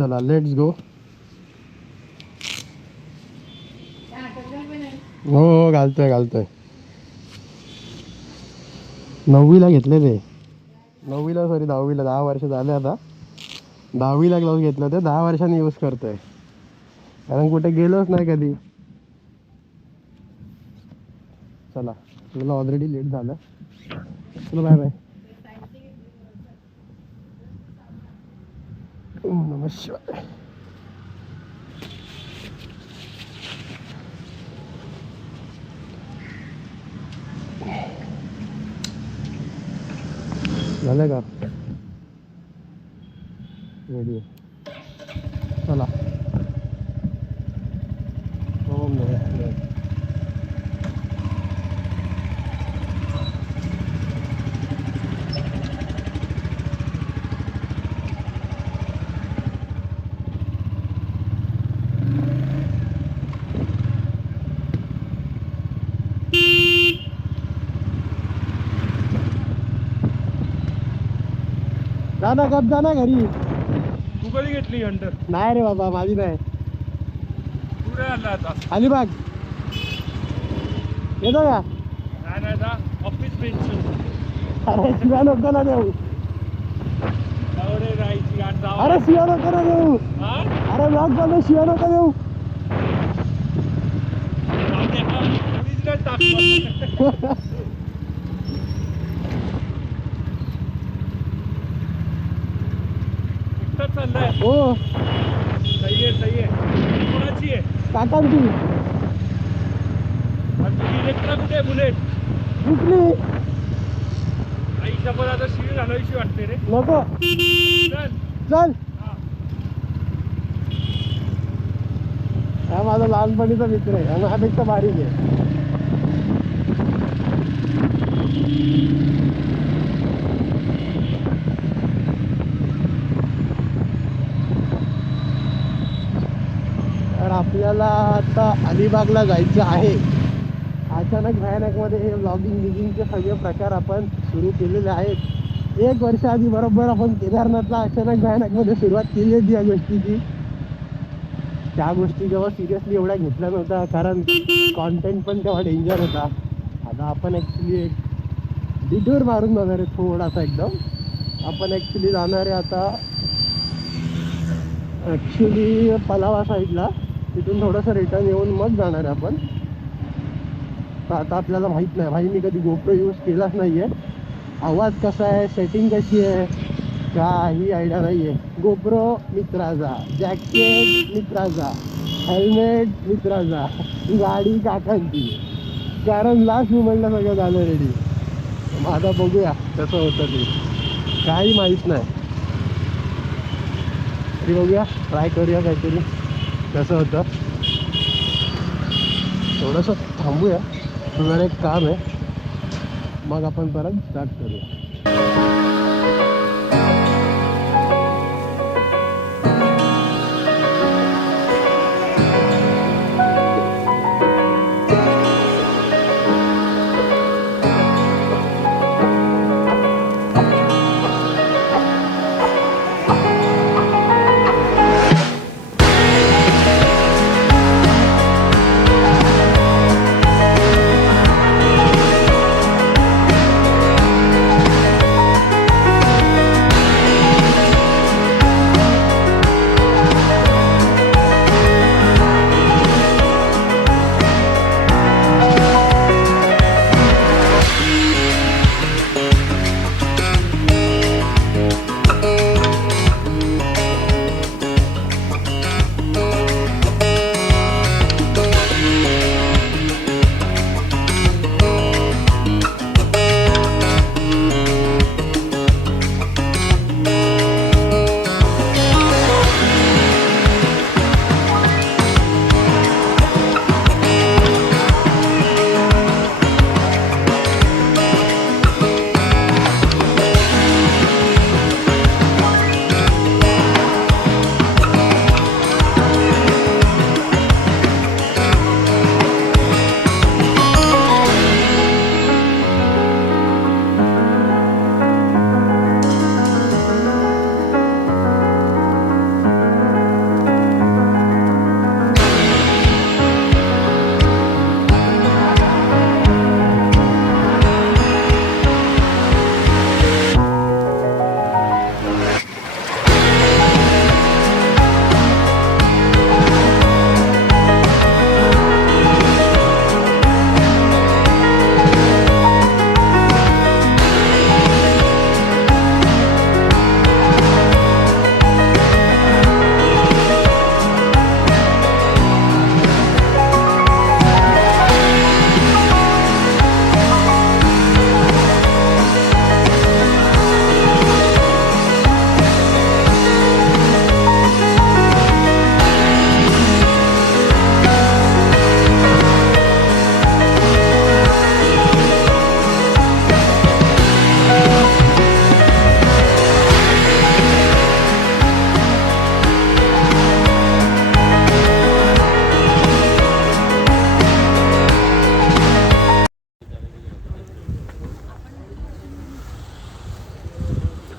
चला let's go. हो हो घालतोय. 9वीला घेतले ते. 9वीला सॉरी 10वीला 10 वर्ष झाले आता. 10वीला ग्लाउज घेतलं ते 10 वर्षांनी यूज करतोय. कारण कुठे गेलोच नाही कधी. चला तुला ऑलरेडी लेट झालं. चलो बाय बाय. नमः शिवाय. झालं का रेडी. चला ओम नमः शिवाय. जाना कब जाना घरी. तू कधी घेतली हंटर? नाही रे बाबा माझी नाही. तू रे आणला आता? अलिबाग येतो का? नाही आता ऑफिस बेंच. अरे शिवा नको ना देऊ. अरे राहायची गाठ जाऊ. अरे शिवा नको ना देऊ. हा? अरे ब्लॉग चालू शिवा नको देऊ. ओरिजिनल टाक. चाललाय. हो सही आहे. कोणाची आहे? काकांची. आणि तुझी इलेक्ट्रा कुठे आहे? बुलेट कुठली? आई शपथ आता शिवी घालायची वाटते रे. नको चल. चल. हा. हा माझा लहानपणीचा मित्र आहे आणि माझ्यापेक्षा बारीक आहे. तर आपल्याला आता अलिबागला जायचं आहे. अचानक भयानकमध्ये हे व्लॉगिंग बिगिंगचे सगळे प्रकार आपण सुरू केलेले आहेत. 1 वर्ष आधी बरोबर आपण केदारनाथला अचानक भयानकमध्ये सुरुवात केली होती या गोष्टीची. त्या गोष्टी जेव्हा सिरियसली एवढ्या घेतल्या नव्हत्या कारण कॉन्टेंट पण तेव्हा डेंजर होता. आता आपण ॲक्च्युली एक डिटूर मारून जाणार आहे थोडासा एकदम. आपण ॲक्च्युली जाणार आहे आता ॲक्च्युली पलावा साईडला. तिथून थोडंसं रिटर्न येऊन मग जाणार आहे आपण. तर आता आपल्याला माहीत नाही भाई, मी कधी गोप्रो यूज केलाच नाही आहे. आवाज कसा आहे, सेटिंग कशी आहे, काही आयडिया नाही आहे. गोप्रो मित्राचा, जॅकेट मित्राचा, हेल्मेट मित्राचा, गाडी काकांची. कारण लास्ट मुमेंटला सगळं झालं रेडी. मग आता बघूया कसं होतं ते, काही माहीत नाही. तरी बघूया, ट्राय करूया काहीतरी कसं होतं. थोडंसं थांबूया, जरा एक काम आहे, मग आपण परत स्टार्ट करूया.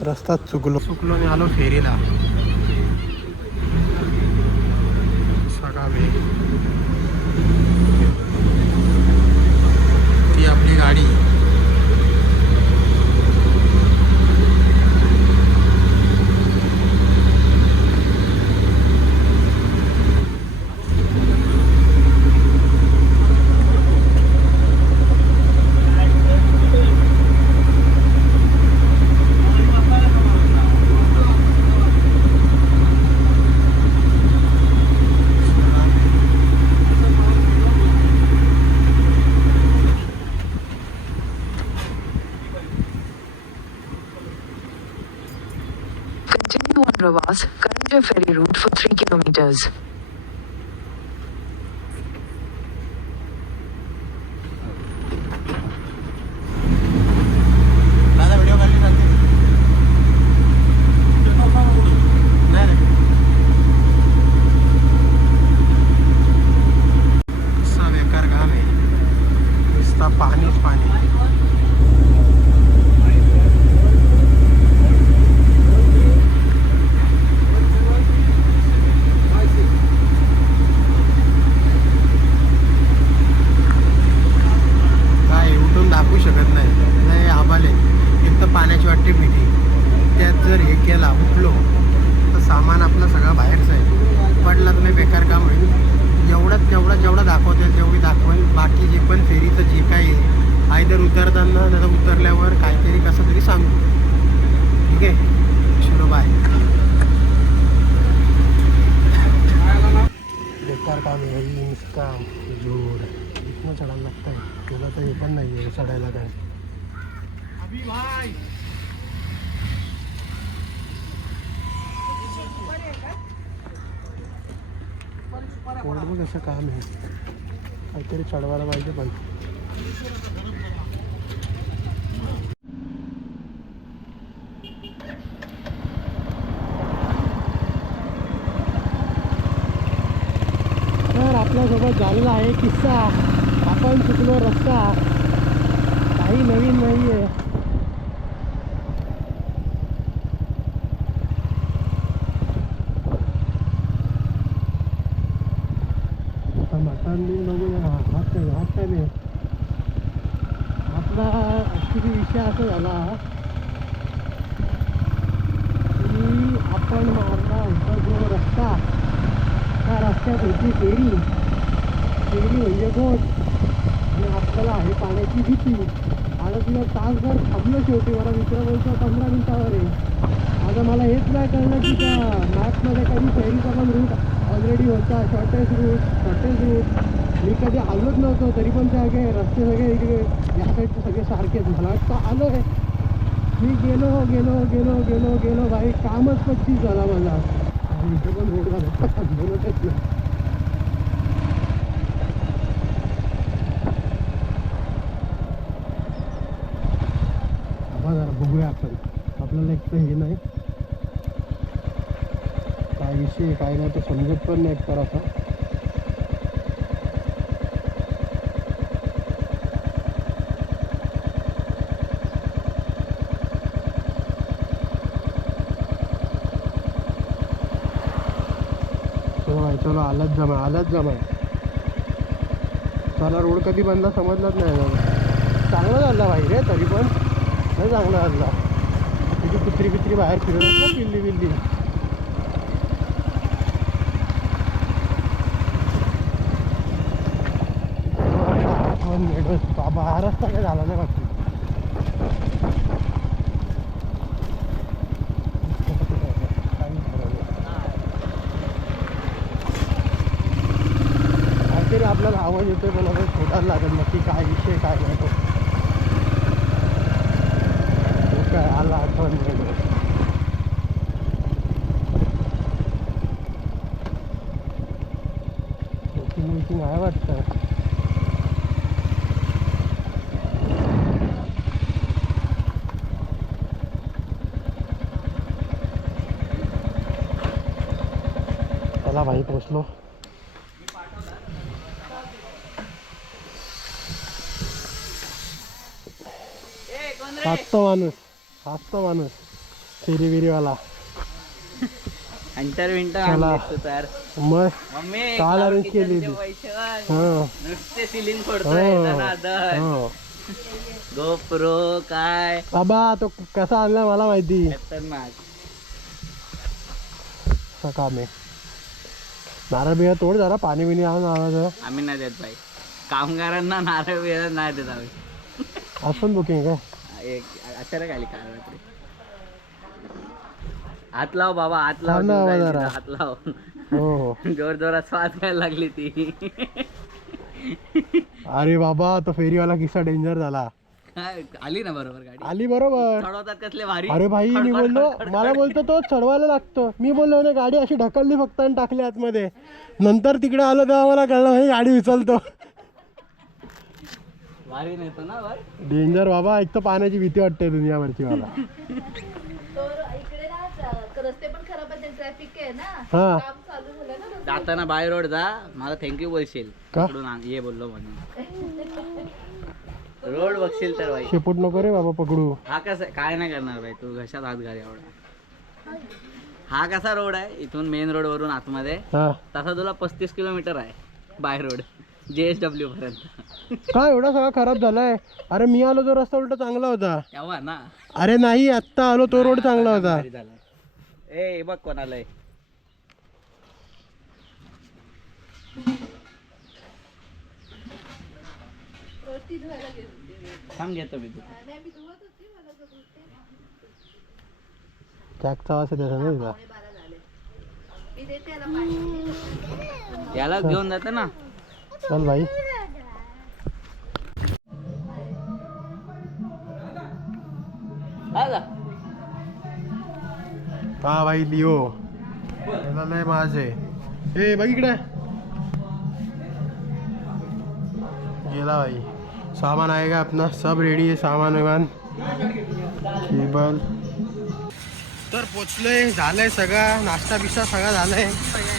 रस्ताच चुकलो आणि आलो फेरीला. सगळा वेग ती आपली गाडी. Continue on Ravas, Karanjur ferry route for 3 kilometers. दादा व्हिडिओ काढली चालते नाही रे. कसा बेकार घाम आहे, नुसता पाणीच पाणी. काय उठून दाखवू शकत नाही, नाही आबाले. एक तर पाण्याची वाटते भीती, त्यात जर हे केला उठलो तर सामान आपलं सगळं बाहेरचं आहे. पडला तर बेकार काम होईल. जेवढं दाखवता तेवढी दाखवेल. बाकी जे पण फेरीचं जे काही आहे, आयदर उतरताना नाही तर उतरल्यावर काहीतरी कसं तरी सांगू. ठीक आहे, चलो बाय. बेकार काम आहे नुसता जोड. इथनं चढायला लागत आहे. तुला तर हे पण नाही आहे चढायला काय. बघ असं काम आहे, काहीतरी चढवायला पाहिजे. पण तर आपल्यासोबत झालेला आहे किस्सा. आपण चुकलो रस्ता, काही नवीन नाही आहे. मटण बिन बघूया. हात काय नाही आपला. ॲक्च्युली विषय असा झाला की आपण मारला होता जो रस्ता, त्या रस्त्यात होती फेरी म्हणजे बोट. आणि आपल्याला आहे पाण्याची भीती. आता तुला तासभर थांबलो शेवटी. मला मित्र बोलतो 15 मिनिटावर आहे. आता मला हेच नाही कळलं की त्या मॅपमध्ये कधी फेरीचा पण रूट ऑलरेडी होता, शॉर्टेज रूट. मी कधी आलोच नव्हतो, तरी पण ते सगळे रस्ते सगळे इकडे या साईडचे सगळे सारखेच. मला वाटतं आलो आहे. मी गेलो भाई, कामच 25 झाला माझा. इथे पण रोड झाला बोलतच नाही. जरा बघूया आपण. आपल्याला एक तर हे नाही काय विषय काय नाही, तर समजत पण नाही एक तर असा. चलो आलाच जमा. चला रोड कधी बनला समजलाच नाही. चांगला झाला भाई रे, तरी पण नाही चांगला झाला. तिथे कुत्री बाहेर फिरत ना, बिल्ली. बाबा हा रस्ता काय झाला नाही बाकी. काहीतरी आपल्याला आवाज येतोय, पण आता शोधायला लागेल नक्की काय विषय काय नाही तो. काय आला आठवण मीटिंग आहे वाटतं. चला भाई पोचलो. हसतो माणूस. फेरी विरीवाला. अंटर विंटर चला. आणलीस तू तर. मग मम्मी काल arrange kitchen केली चे ती. पैसे बघ. हो नुसते सिलिंग फोडतोय हो. गोप्रो काय बाबा तो कसा आणला मला माहिती. खतरनाक. असं काम आहे. नारळ बिया तोड जरा पाणी बिणी आणून आवाज आम्ही नाही देत बाई, कामगारांना नारळ बिरळ नाही देत आम्ही. आज पण बुकिंग काय. एक अचानक आली काल रात्री. हात लाव बाबा, हात लाव, थांब ना बाबा जीव जरा. जाईल, हात लाव. हो हो. जोर जोरात स्वाद घ्यायला लागली ती. अरे बाबा तो फेरीवाला किस्सा डेंजर झाला. काय आली ना बरोबर गाडी. आली बरोबर. चढवतात कसले भारी. अरे भाई मी बोललो, मला बोलतो तो चढवायला लागतो. मी बोललो ना गाडी अशी ढकलली फक्त आणि टाकली आतमध्ये. नंतर तिकडे आलो तेव्हा मला कळलं भाई गाडी उचलतो. भारी नेतो ना वर. डेंजर बाबा. एक तर पाण्याची भीती वाटते दुनियावरची मला. इकडे ना रस्ते पण खराब आहे, ट्रॅफिक आहे ना, हा काम चालू झालं ना रस्ते. जाताना बाय रोड जा, मला थँक्यू बोलशील. का? पकडून आण ये बोललो म्हणून. रोड बघशील तर बाई. शेपूट नको रे बाबा पकडू. हा कसा काय नाही करणार बाई तू, घशात हात घाल एवढा. हा कसा रोड आहे इथून मेन रोड वरून आतमध्ये, हा तसा तुला 35 किलोमीटर आहे बाय रोड JSW पर्यंत. काय एवढा सगळा खराब झालाय. अरे मी आलो तो रस्ता उलटा चांगला होता. तेव्हा ना अरे नाही आत्ता आलो तो रोड चांगला होता. भारी झालं. ए बघ कोणाला आहे. वरती धुवायला गेली. थांब घेतो मी तू. नाही, मी धुवत होती, मला तर धुते. चॅकचा वास येते ना तुला. 12 झाले. मी देते याला पाणी. याला घेऊन जातं ना. चल भाई. हा जा. हा भाई लिओ याला लय माझे. ए बघ इकडे गेला भाई. सामान आएगा अपना, सब रेडी आहे सामान विमान. केबल तर पोचलोय. झालंय सगळा नाश्ता बिस्टा सगळा झालाय.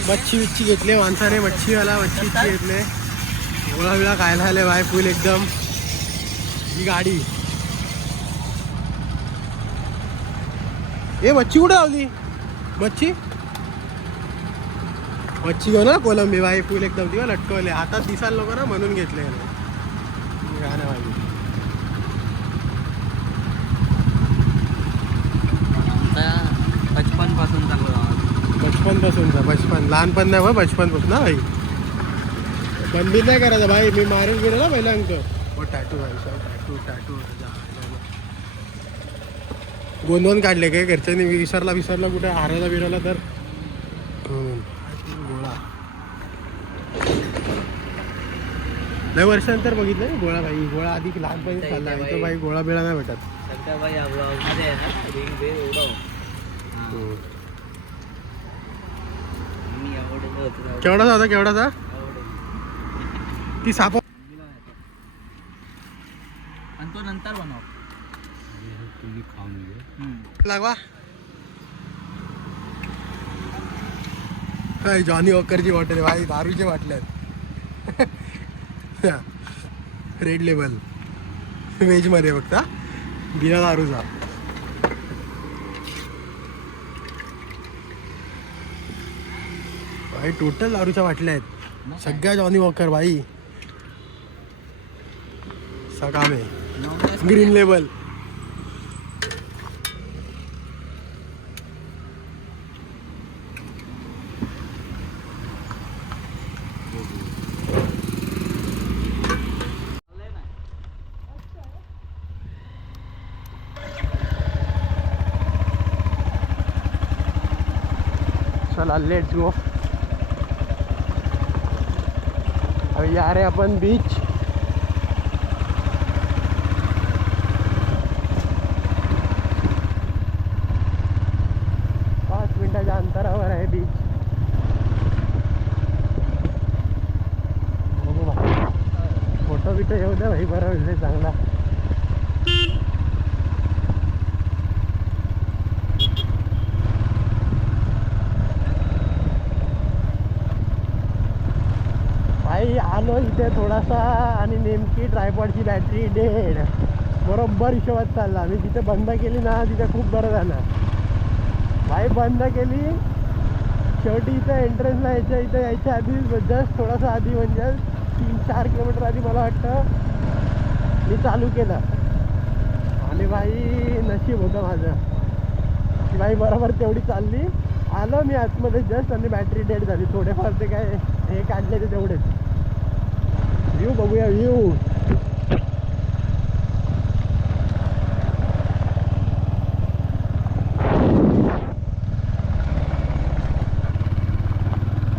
मच्छी बिच्छी घेतली माणसाने. मच्छीवाला मच्छी घेतले. गोळा बिळा खायला आले भाई फुल एकदम. ही गाडी. ए मच्छी कुठे लावली. मच्छी मच्छी घेऊ ना कोलंबी भाई फुल एकदम. दिवा लटकवले हातात दिसायला नको ना म्हणून घेतले. गाणं भाई. बचपन पासून चांगलं. बचपन पासूनचा. बचपन लहानपण नाही बा, बचपन पासून ना भाई. बंदी नाही करायचं भाई. मी मारेल गेलो ना पहिला अंक. हो टॅटू भाई टॅटू टॅटू. गोंधळून काढले काय घरच्यांनी. विसरला कुठे हारायला बिरायला तर गोळा. लय वर्षानंतर बघितलं गोळा भाई. गोळा आधी लहानपणी खाल्ला. तो भाई गोळा बिळा नाही भेटत. शंकरबाई मध्ये आहे ना रिंग बे उडव. मी आवडलं होतं. केवढाचा होता केवढाचा. ती साप आणि तो नंतर बनव. लागवा. काय जॉनी वॉकरची बॉटल आहे भाई. दारूचे बाटल्या आहेत. रेड लेबल व्हेज मध्ये फक्त बिना दारूचा. भाई टोटल दारूच्या बाटल्या आहेत सगळ्या. जॉनी वॉकर भाई असा काम आहे. Green label. चला लेट्स गो. अभी आ रहे अपन बीच. मिनिटाच्या अंतरावर आहे बीच. बघू भाई फोटो बिटो येऊ द्या भाई. बरं होईल चांगला. भाई आलो इथे थोडासा आणि नेमकी ट्रायपॉडची बॅटरी डेड. बरोबर हिशोबात चालला. मी जिथे बंद केली ना तिथे खूप बरं झालं. भाई बंद केली. शेवटी इथं एंट्रन्सला यायच्या आधी जस्ट थोडासा आधी म्हणजे 3-4 किलोमीटर आधी मला वाटतं मी चालू केलं. आणि भाई नशीब होतं माझं की भाई बरोबर तेवढी चालली. आलो मी आतमध्ये जस्ट आणि बॅटरी डेड झाली. थोडेफार ते काय हे काढले ते तेवढेच. व्ह्यू बघूया व्ह्यू.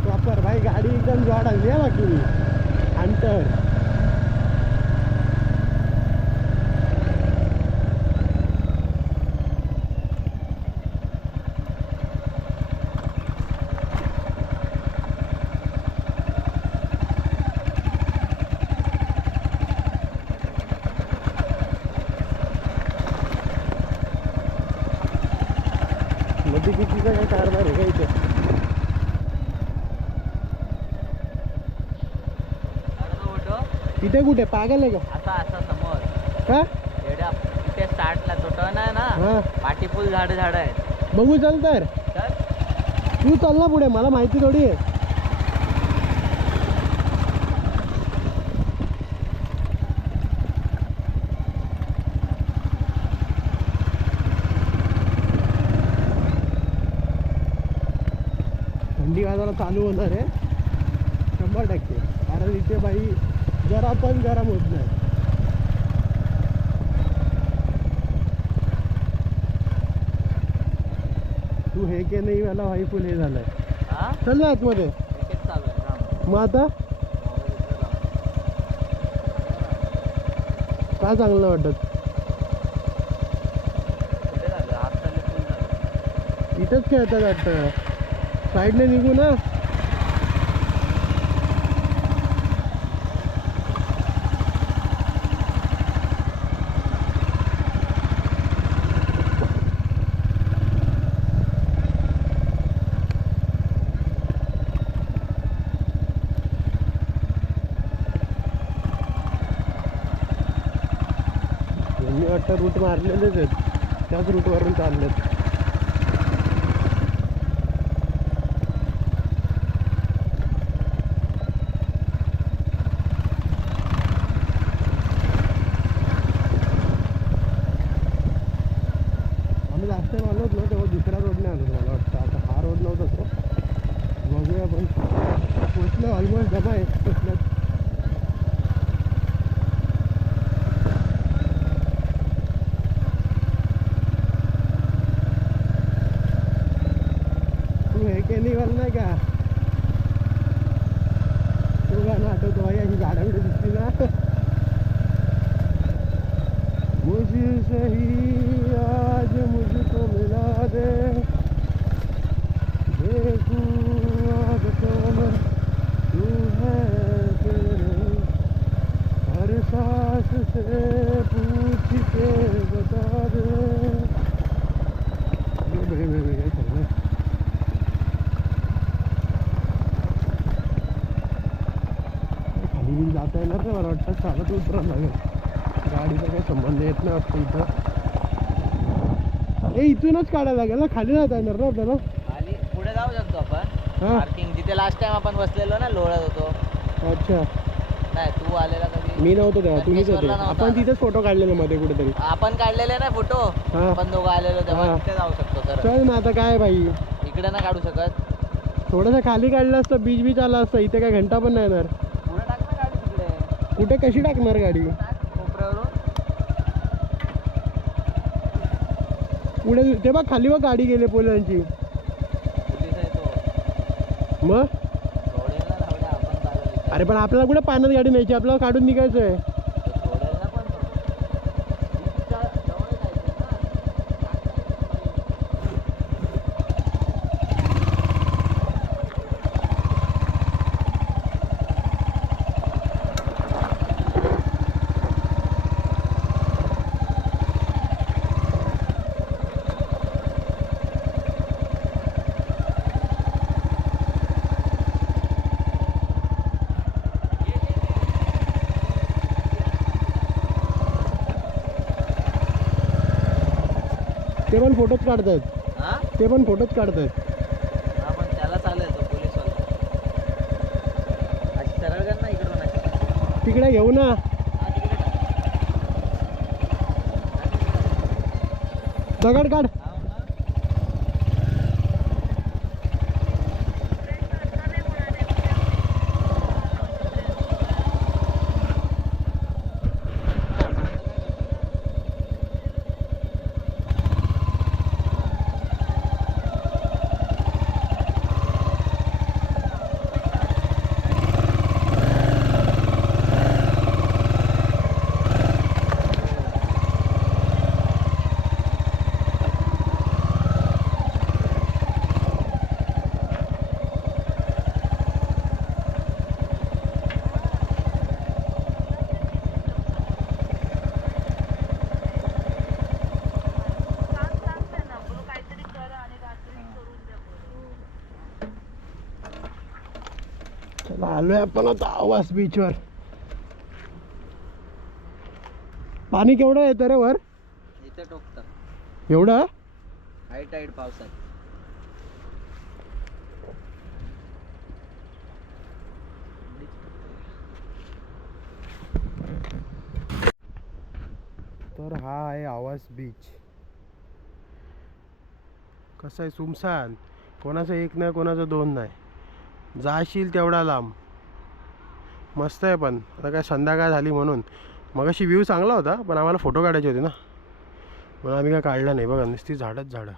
प्रॉपर भाई गाडी एकदम जॉड आली आहे बाकी अंतर. मध्ये कितीचा काय कारभार आहे का इथे. इथे कुठे पागल आहे का असा असा समोर का. एवढ्या इथे स्टार्टला तो टर्न आहे ना हा पाठी फुल झाड आहेत. बघू चल तर. तू चल ना पुढे मला माहिती थोडी आहे. थंडी वाजायला चालू होणार आहे 100%. कारण इथे बाई जरा पण गरम होत नाही. तू हे के नाही मला भाई फुल हे झालंय. हा चल ना आतमध्ये. क्रिकेट चालू आहे राम. मग आता काय चांगलं वाटत. कुठे झालं हात चालले फुल झालं. इथंच खेळतात वाटतं. साईडने निघू ना. यांनी वाटतं रूट मारलेलेच आहेत. त्याच रूटवरून चाललेत. आम्ही लास्ट टाइम आलो होतो ना तेव्हा दुसऱ्या रोडने आलो होतो मला वाटतं. आता हा रोड नव्हता तो. बघूया पण पोचलं ऑलमोस्ट डबा आहे पोचल्यात. तू हे केलीवर नाही का तू गाणं आठवतो भाई. अशी झाडाकडे दिसली ना. मुझे सही आज मुझको मिला दे देखूं आज तो तू है कि नहीं. हर सांस से पूछ के बता दे. काय चाललंय. खाली जाता येणार ना मला वाटतं. चालत उतरावं लागेल. गाडीचा काही संबंध येत नाही वाटतं इथं. ए इथूनच काढायला लागेल ना. खाली जाता येणार ना आपल्याला. खाली पुढे जाऊ शकतो आपण. हा पार्किंग जिथे लास्ट टाइम आपण बसलेलो ना लोळत होतो. अच्छा नाही तू आलेला कधी. मी नव्हतो तेव्हा तुम्हीच होते. गणेश्वरला नव्हता आपण तिथेच फोटो काढलेले मध्ये कुठेतरी. आपण काढलेले ना फोटो. हा. आपण दोघं आलेलो तेव्हा हा. तिथे जाऊ शकतो सर. चल ना आता काय भाई. इकडे ना काढू शकत. थोडंसं खाली काढलं असतं बीच बीच आला असतं. इथे काय घंटा पण नाही येणार. पुढे टाक ना गाडी तिकडे. कुठे कशी टाकणार गाडी. टाक कोपऱ्यावरून. पुढे ते बघ खाली बघ गाडी गेली पोलिसांची. पोलीस आहे तो. मग सोडेल ना राहू दे, आपण चालू तिथे. अरे पण आपल्याला कुठे पाण्यात गाडी न्यायची. आपल्याला काढून निघायचं आहे. तो सोडेल ना पण तो. बीचच्या जवळ जायचं ना. ते पण फोटोच काढतायत. हा ते पण फोटोच काढतायत. हा पण त्याला चालेल तो पोलीसवाला. आज सरळ कर ना इकडून अशी. तिकडे घेऊ ना. हा तिकडे टाक. दगड काढ. हा मग. चला आलोय आपण आता आवास बीचवर. पाणी केवढं येतं रे वर? इथे टोकतं. एवढं? हाय टाईड पावसात. तर हा आहे आवास बीच. कसं आहे सुमसान, कोणाचं एक नाही कोणाचं दोन नाही, जाशील तेवढा लांब. मस्त आहे. पण आता काय संध्याकाळ झाली म्हणून. मगाशी व्ह्यू चांगला होता पण आम्हाला फोटो काढायचे होते ना, म्हणून आम्ही काय काढला नाही. बघा नुसती झाडच झाडं.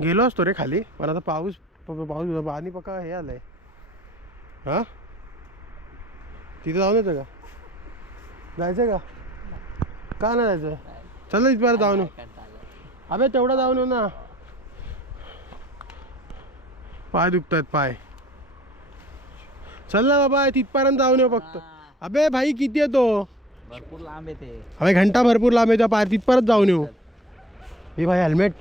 गेलो असतो रे खाली पण आता पाऊस पाऊस पाणी पक्का हे आलंय. हां तिथे जाऊन येतं का? जायचं का? का नाही जायचं? चल इथपर्यंत जाऊन येऊ. अबे तेवढा जाऊन येऊ ना. पाय दुखतात पाय. चल ना बाबा तिथपर्यंत जाऊन येऊ फक्त. अबे भाई किती येतो? भरपूर लांब येते. अबे घंटा भरपूर लांब येतो. पाय तिथपर्यंत जाऊन येऊ. हे भाई हेल्मेट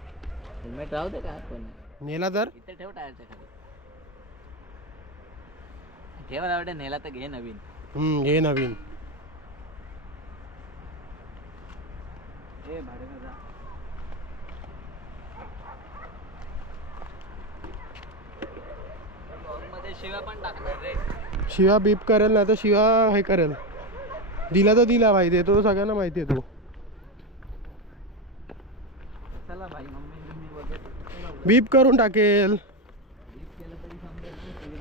हेल्मेट राहू दे का पण नेला तर इथे ठेव टायरच्या खाली. ठेव रावडे. नेला तर घे नवीन. घे नवीन. ए भाडे जा. मध्ये शिव्या पण टाकणार रे. शिवा बीप करेल ना तर शिवा हे करेल. दिला तर दिला भाई. देतो तो सगळ्यांना माहिती आहे तो. चला भाई मम्मी वगैरे बीप करून टाकेल.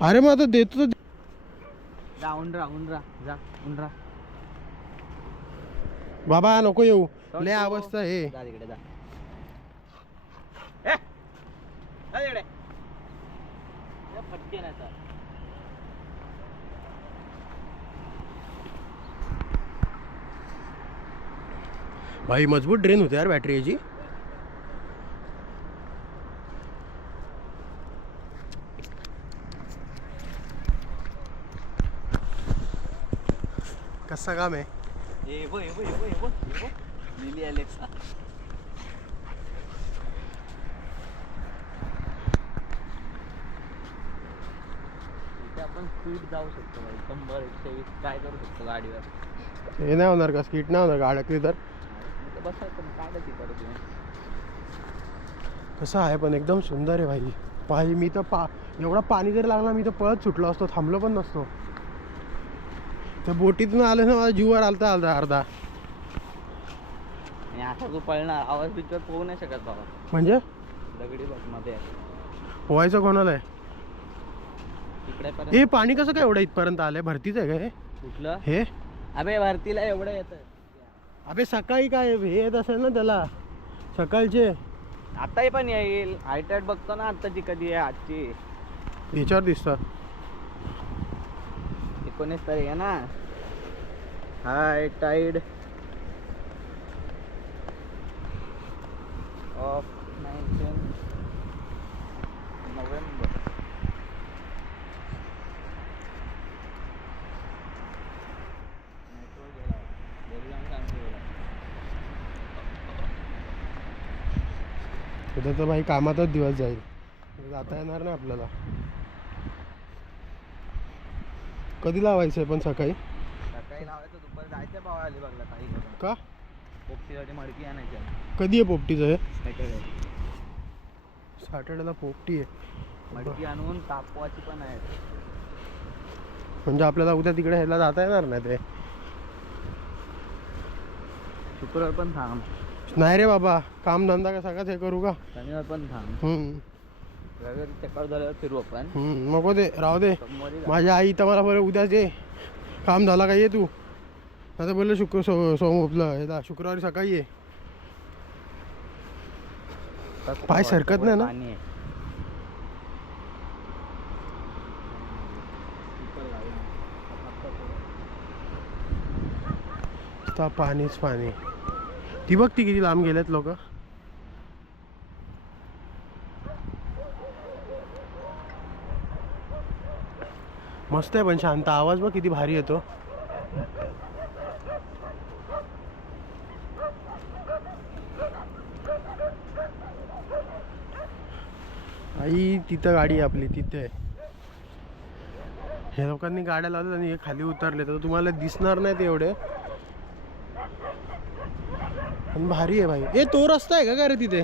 अरे मग आता देतो तर. जा उंडरा जा उंडरा. बाबा नको येऊ. लय अवस्था हे. जा तिकडे जा. ए जा तिकडे. जा पटकन आता. भाई मजबूत ड्रेन होते यार बॅटरी याची. कसं काम आहे? ए वो नीली अलेक्सा. इथे आपण स्पीड जाऊ शकतो भाई. 100 120 काय करू शकतो गाडीवर. हे नाही होणार का? स्किट नाही होणार का अडकली तर? बसायचं काढायची परत येऊन. कसं आहे पण एकदम सुंदर आहे भाई. भाई मी तर एवढा पाणी जर लागला मी तर पळत सुटलो असतो. थांबलो पण नसतो. त्या बोटीतून आलं ना माझ्या जीवावर आलता अर्धा. आणि आता तू पळणार आवाज बीचवर पोहू नाही शकत बाबा. म्हणजे दगडी बस मध्ये पोहायचं कोणाला आहे? तिकडे परत. हे पाणी कसं काय एवढं इथपर्यंत आलंय? भरतीच आहे का हे? कुठलं? हे अबे भरतीला एवढं येतं. अबे सकाळी काय हे येत असेल ना त्याला सकाळचे. आताही पण येईल. हायटाईड बघतो ना आत्ताची कधी आहे आजची. याच्यावर दिसतं 19 तारीख आहे ना. हाय टाईड ऑफ 19 नोव्हेंबर. उद्या तर भाई कामातच दिवस जाईल. जाता येणार नाही आपल्याला. कधी लावायचं आहे पण सकाळी? सकाळी लावायचं दुपारी जायचं भावा अलिबागला काही का पोपटीसाठी मडकी आणायची कधी आहे पोपटीचं हे सॅटर्डे सॅटर्डेला पोपटी आहे मडकी आणून तापवाची पण आहे. म्हणजे आपल्याला उद्या तिकडे ह्याला जाता येणार नाही ते शुक्रवार पण थांब नाही रे बाबा कामधंदा का सगळंच हे करू का शनिवार पण थांब रविवारी चेकआउट झाल्यावर फिरू आपण नको दे राहू दे सोमवारी माझ्या आई तर मला बोल उद्या जे काम झाला का ये तू आता बोललं ह्याला शुक्रवारी सकाळी ये पाय सरकत नाही ना? पाणी आहे. नुसता पाणीच पाणी ती बघ ती किती लांब गेलेत लोक मस्त आहे पण शांत आवाज बघ किती भारी येतो आई तिथं गाडी आहे आपली तिथे हे लोकांनी गाड्या लावल्या आणि हे खाली उतरले तर तुम्हाला दिसणार नाही ते एवढे पण भारी आहे भाई ए तो रस्ता आहे का रे तिथे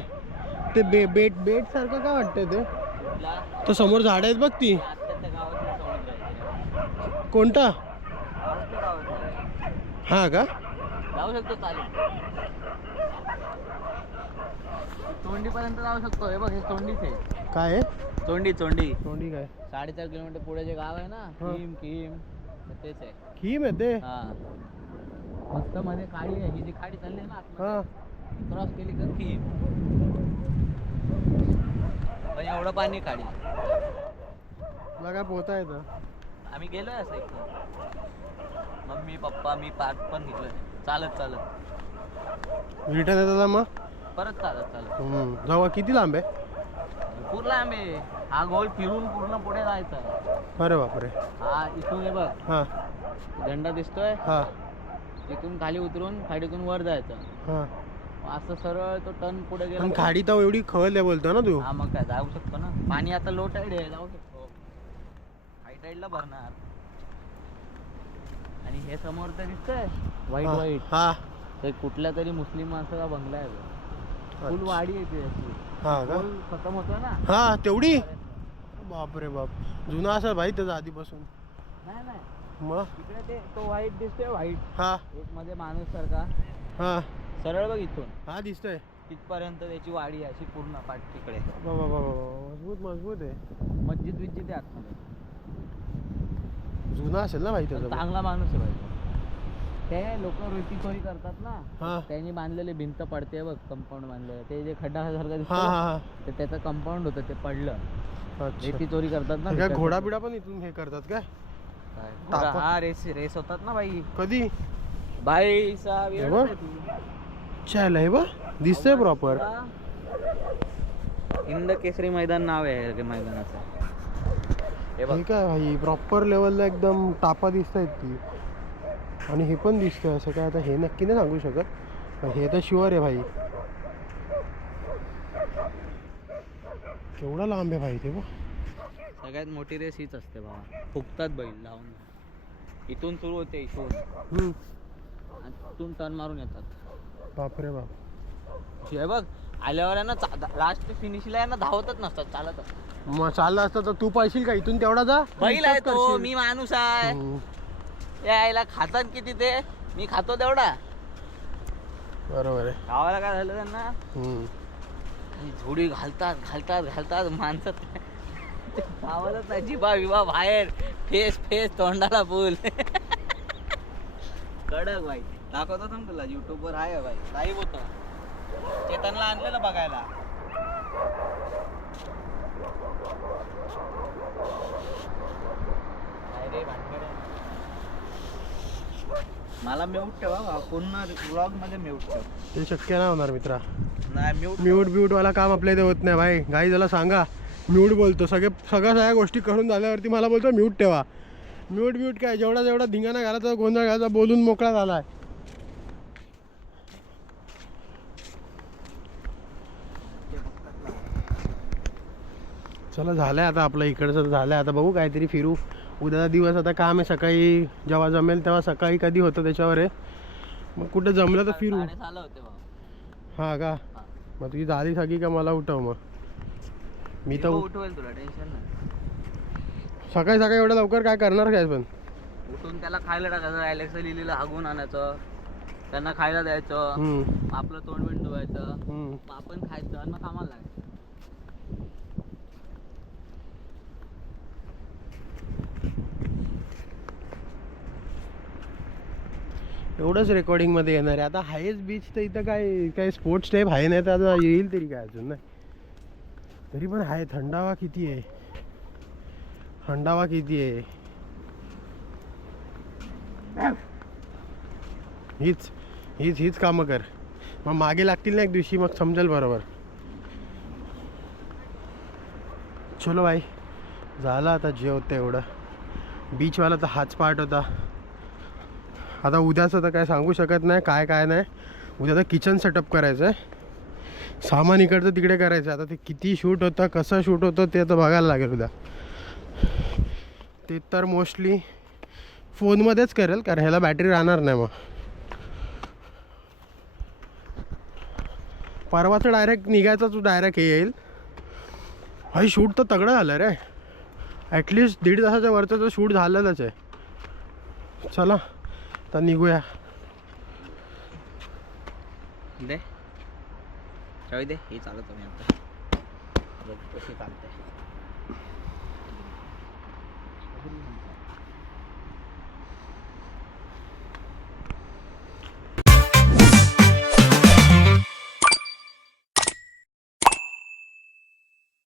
ते बेट सारखं काय वाटतंय ते तर समोर झाड आहेत बघ ती कोणता हा का जाऊ शकतो चालेल चोंडीपर्यंत जाऊ शकतो. हे बघ हे चोंडीच आहे. काय आहे चोंडी तोंडी काय 4.5 किलोमीटर पुढे जे गाव आहे ना किम तेच आहे. खीम आहे ते हा मस्त मध्ये खाडी आहे ही जी खाडी चालली आहे ना हा क्रॉस केली का खीम पण एवढं पाणी खाडी तुला काय पोहता येतं आम्ही गेलोय असं एकदम मम्मी पप्पा मी पार्ट पण घेतलोय चालत रिटर्न येतात मग परत चालत जाऊ किती लांब आहे भरपूर लांब आहे. हा गोल फिरून पूर्ण पुढे जायचं. अरे बापरे हा इथून हे बघ हा झेंडा दिसतोय हा तिथून खाली उतरून खाडीतून वर जायचं. हा असं सरळ तो टर्न पुढे गेला पण खाडी तर एवढी खवल आहे बोलतो ना तू हा मग काय जाऊ शकतो ना. पाणी आता लो टाईड आहे जाऊ शकतो. हाय टाईडला भरणार. आणि हे समोर तर दिसतंय व्हाईट हा ते कुठल्या तरी मुस्लिम माणसाचा बंगला आहे. फुल वाडी येते अशी हा का गोल खतम होतो ना. हा तेवढी बापरे बाप जुना असेल भाई त्याचा आधीपासून नाही नाही मग तिकडे ते तो व्हाईट दिसतोय व्हाईट हा एक मध्ये माणूस सारखा हा सरळ बघ इथून हा दिसतोय तिथपर्यंत त्याची वाडी आहे अशी पूर्ण पाठ तिकडे. बाबा बाबा मजबूत आहे मस्जिद विज्जिद आहे आतमध्ये. जुना असेल ना भाई त्याचा चांगला माणूस आहे भाई. ते लोक रोटी चोरी करतात ना हा त्यांनी बांधलेले भिंत पडते बघ कंपाऊंड बांधलेलं ते जे खड्डा सारखं हा दिसतं हा ते त्याचं कंपाऊंड होतं ते पडलं. अच्छा रेती चोरी करतात ना. हे काय घोडा बिडा पण इथून हे करतात काय काय? टाकत- हा रेस होतात ना बाई कधी बाई सा वेळ बघ. आहे तू. चायला हे बा दिसतंय प्रॉपर हिंद केसरी मैदान नाव आहे मैदानाचं. हे बघ हे काय भाई प्रॉपर लेवलला एकदम टापा दिसत आहेत ती आणि हे पण दिसतंय असं काय आता हे नक्की नाही सांगू शकत पण हे तर शुअर आहे भाई. केवढा लांब आहे भाई ते बघ. सगळ्यात मोठी रेस हीच असते बाबा. फुकतात बैल लावून इथून सुरू होते इथून आणि तिथून टर्न मारून येतात. बापरे बाप हे बघ आल्यावर आहे ना लास्ट फिनिशला आहे ना धावतच नसतात चालतच. मग चाललं असतं तर तू पळशील का इथून तेवढा जा बैल आहे तो करशील. मी माणूस आहे. यायला खातात किती ते मी खातो तेवढा. बरोबर आहे गावाला काय झालं त्यांना झोडी घालतात माणसं गावालाच नाही जिबा विबा बाहेर फेस तोंडाला फुल कडक बाई दाखवतो ना तुला युट्यूबवर आहे बाई लाईव्ह होतं चेतनला आणलेलं बघायला. मला म्यूट ठेवा पूर्ण ब्लॉग मध्ये म्यूट ठेव. ते शक्य नाही होणार मित्रा. नाही म्यूट वाला काम आपल्या इथे होत नाही भाई. गाई त्याला सांगा म्यूट बोलतो सगळ्या गोष्टी करून झाल्यावरती मला बोलतो म्यूट ठेवा. म्यूट काय जेवढा धिंगाणा घालायचा गोंधळ घालायचा बोलून मोकळा झालाय. चला झालंय आता आपलं इकडचं झालंय आता बघू काहीतरी फिरू उद्याचा दिवस आता काम आहे, सकाळी जेव्हा जमेल तेव्हा सकाळी कधी होतं त्याच्यावर आहे. मग कुठं जमलं तर फिरू. 6:30 होते भाऊ. हां का? मग तुझी झाली सगळी का मला उठव मग. मी तर उठवेल तुला, टेन्शन नाही. सकाळी सकाळी एवढं लवकर काय करणार काय पण. उठून त्याला खायला टाकायचं, आयलेक्स लिहिलेलं हागून आणायचं, त्यांना खायला द्यायचं, आपलं तोंड बिंड धुवायचं, मग आपण खायचं आणि मग कामाला लागायचं. एवढंच रेकॉर्डिंगमध्ये येणार आहे. आता हायच बीच तर इथं काय काय स्पोर्ट्स टाईप आहे नाही, तर आता येईल तरी काय अजून नाही. तरी पण आहे. थंडावा किती आहे, थंडावा किती आहे. हीच हीच हीच कामं कर, मग मागे लागतील ना एक दिवशी, मग समजेल बरोबर. चलो भाई, झालं आता जेवतं एवढं. बीचवाला तर हाच पार्ट होता. आता उद्याचं तर काय सांगू शकत नाही, काय काय नाही. उद्या तर किचन सेटअप करायचं आहे, सामान इकडचं तिकडे करायचं. आता ते किती शूट होतं, कसं शूट होतं ते तर बघायला लागेल उद्या. ते तर मोस्टली फोनमध्येच करेल, कारण ह्याला बॅटरी राहणार नाही. मग परवाचं डायरेक्ट निघायचा, तू डायरेक्ट हे येईल. भाई शूट तर तगडं झालं रे, ॲटलिस्ट 1.5 तासाच्या वरचं तर शूट झालेलंच आहे. चला तर निघूया. दे चावी दे, हे चालत मी आता कशी चालते.